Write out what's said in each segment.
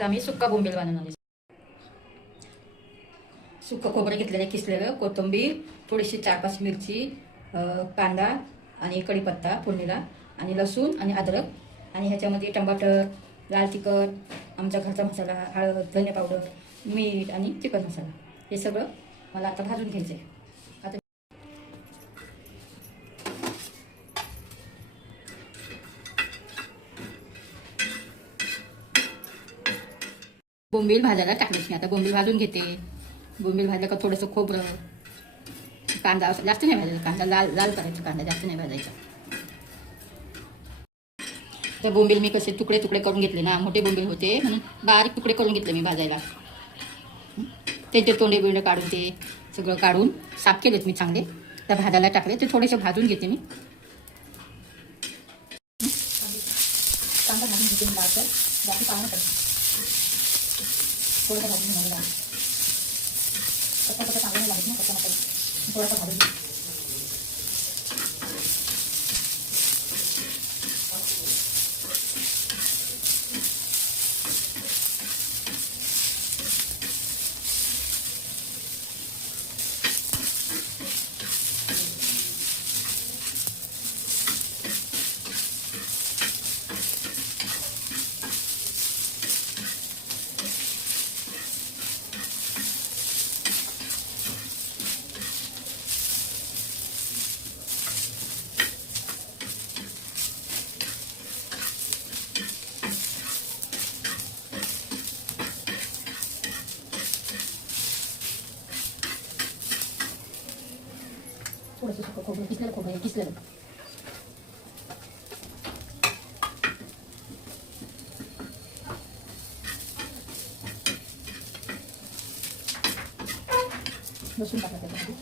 आज आम्ही सुक्का बोंबील बनवणार आहे. सुक्कं खोबरं घेतलेलं किसलेलं, कोथिंबीर, थोडीशी 4-5 मिरची, कांदा आणि कढीपत्ता फोडणीला, आणि लसूण आणि अद्रक, आणि ह्याच्यामध्ये टमाटर, लाल तिखट, आमचा घरचा मसाला, हळद, धने पावडर, मीठ आणि चिकन मसाला, हे सगळं मला आता भाजून घ्यायचं आहे. आता बोंबील भाजायला टाकलेत मी. आता बोंबील भाजून घेते. बोंबील भाजलं का थोडंसं खोबरं, कांदा, असं जास्त नाही भाजायचा, कांदा लाल लाल करायचा, कांदा जास्त नाही भाजायचा. तर बोंबील मी कसे तुकडे तुकडे करून घेतले ना, मोठे बोंबील होते म्हणून बारीक तुकडे करून घेतले मी भाजायला. ते तोंडे बिंडे काढून ते सगळं काढून साफ केलेत मी चांगले. तर भाजायला टाकले, ते थोडेसे भाजून घेते मी. कांदा भाजून घेते मी लालसर, बाकी पाहणं करते थोडंसं भाजून घ्यायला. कच्चा चांगलं नाही लागत ना, कच्चा नको, थोडंसं भाजून घे. थोडंसं सुकं खोबरं, किसलेलं खोबरं, किसलेलं. लसूण टाकलं त्याच्यामध्ये,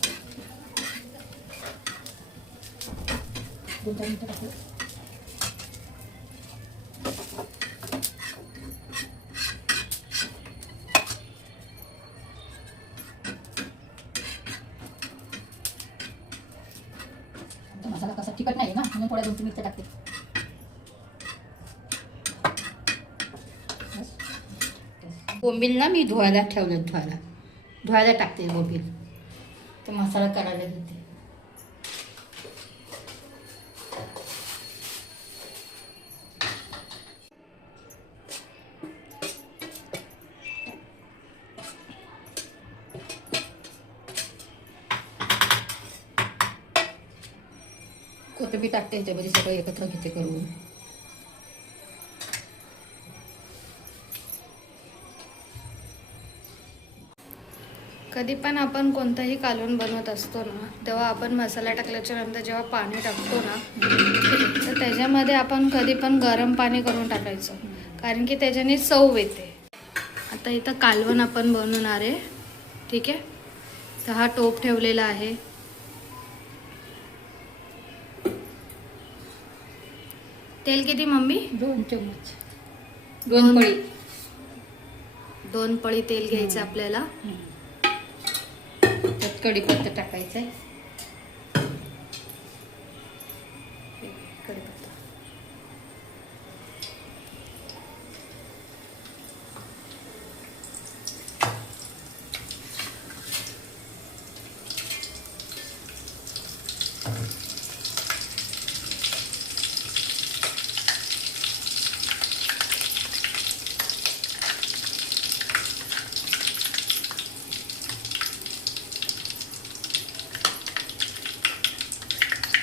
2-4 मिनिटं टाकलं. मसाला कसा तिखट नाही ना, म्हणून थोड्या 2-3 मिरच्या टाकते. बोंबील ना मी धुवायला ठेवलं, धुवायला टाकते बोंबील. तर मसाला करायला घेते. कोथिंबीर टाकते, ह्याच्यामध्ये सगळं एकत्र घेते करून. कधी पण आपण कोणतंही कालवण बनवत असतो ना, तेव्हा आपण मसाला टाकल्याच्या नंतर जेव्हा पाणी टाकतो ना, तर त्याच्यामध्ये आपण कधी पण गरम पाणी करून टाकायचं, कारण की त्याच्याने चव येते. आता इथं कालवण आपण बनवणार आहे, ठीक आहे. तर हा टोप ठेवलेला आहे. तेल किती मम्मी? 2 चम्मच, 2 पळी. 2 पळी तेल घ्यायचं आपल्याला. त्यात कढीपत्ता टाकायचा आहे. कढीपत्ता,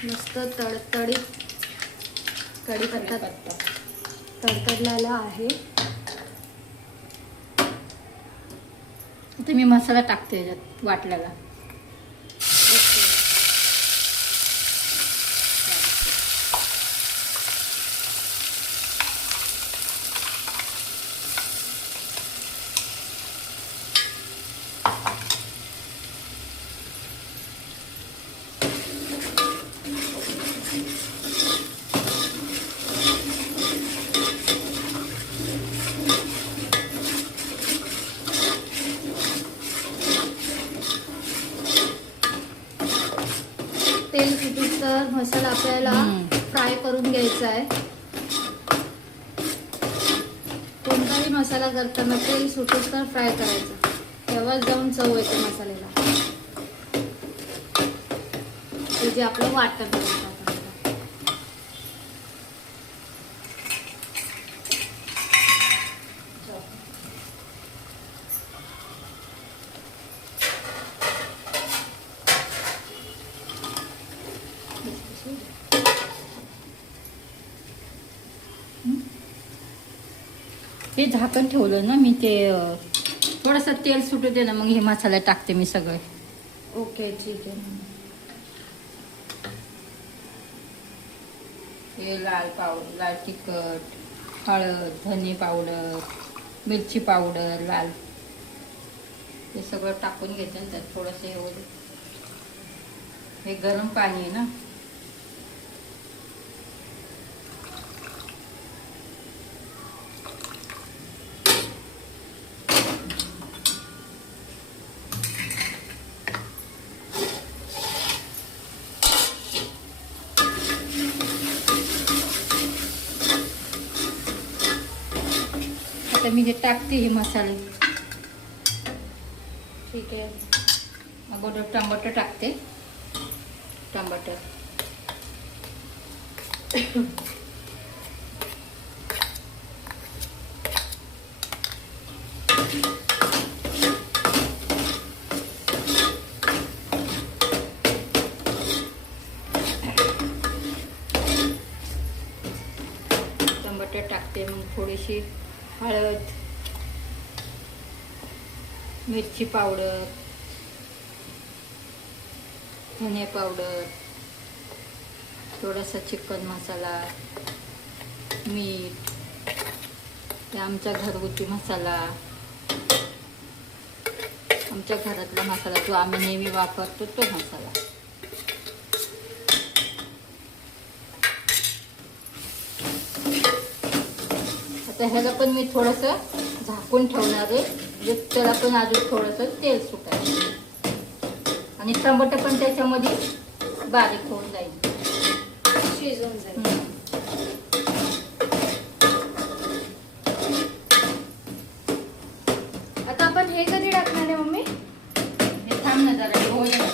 मस्त तडतडीत कढीपत्ता तडतडलेला आहे. आता मी मसाला टाकते याच्यात वाटल्याला. तेल सुटूस्तर मसाला आपल्याला फ्राय करून घ्यायचा आहे. कोणताही मसाला करताना तेल सुटेस तर फ्राय करायचं, तेव्हाच जाऊन चव येते मसाल्याला. ते जे आपलं वाटण करतो आपण. हे झाकण ठेवलं ना मी, ते थोडंसं तेल सुटू दे ना, मग हे मसाला टाकते मी सगळे. ओके ठीक आहे. हे लाल तिखट, हळद, धने पावडर, मिरची पावडर, लाल, हे सगळं टाकून घ्यायचं आणि त्यात थोडंसं हे होतं. हे गरम पाणी आहे ना. आता मी हे टाकते हे मसाले. ठीक आहे. अगोदर टमाटर टाकते. टमाटर, टमाटर टाकते. मग थोडीशी हळद, मिरची पावडर, धने पावडर, थोडासा चिकन मसाला, मीठ, हे आमचा घरगुती मसाला, आमच्या घरातला मसाला जो आम्ही नेहमी वापरतो तो मसाला. आता ह्याला पण मी थोडंसं झाकून ठेवणार आहे, म्हणजे त्याला पण अजून थोडंसं तेल सुटायचं आणि टमाटर पण त्याच्यामध्ये बारीक होऊन जाईल, शिजून जाईल. आता आपण हे कधी टाकणार आहे मम्मी? हे थांब ना जरा, हे होऊ दे ना.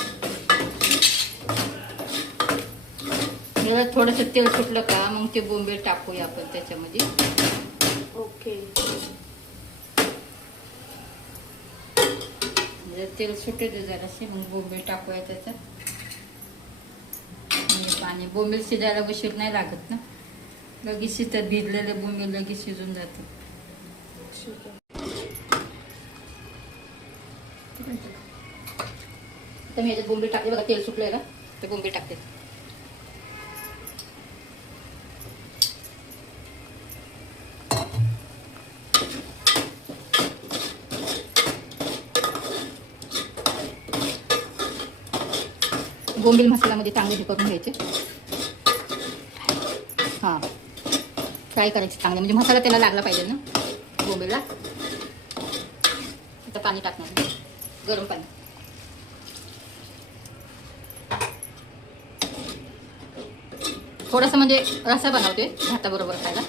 याला थोडंसं तेल सुटलं का मग ते बोंबील टाकूया आपण त्याच्यामध्ये. ओके. तेल सुटे दे जरासे, मग बोंबील टाकूया त्याच्यात. म्हणजे पाणी, बोंबील शिजायला उशीर नाही लागत ना, लगेच शिजतात. भिजलेले बोंबील लगेच शिजून जाते. ठीक आहे. आता मी याच्यात बोंबील टाकले बघा, तेल सुटलंय ना, ते बोंबील टाकते. बोंबील मसाल्यामध्ये चांगले हे करून घ्यायचे. हां, फ्राय करायचे चांगले, म्हणजे मसाला त्याला लागला पाहिजे ना बोंबीलला. आता पाणी टाकणार, गरम पाणी. थोडंसं म्हणजे रस्सा बनवते भाताबरोबर खायला.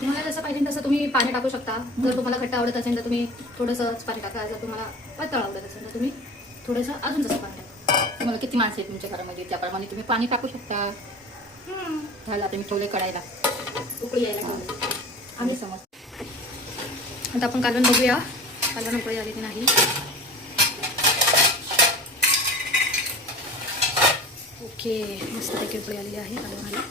तुम्हाला जसं पाहिजे तसं तुम्ही पाणी टाकू शकता. जर तुम्हाला खट्टा आवडत असेल तर तुम्ही थोडंसं पाणी टाका. जर तुम्हाला पातळ आवडत असेल तर तुम्ही थोडंसं अजून जसं पाणी टाका. तुम्हाला किती माणसं आहेत तुमच्या घरामध्ये त्याप्रमाणे तुम्ही पाणी टाकू शकता. झालं, आता मी ठेवले कढाईला उकळी यायला ठेवली. आम्ही समज. आता आपण कालवण बघूया, कालवण उकळी आली की नाही. ओके, मस्तपैकी उकळी आलेली आहे कालवणाला.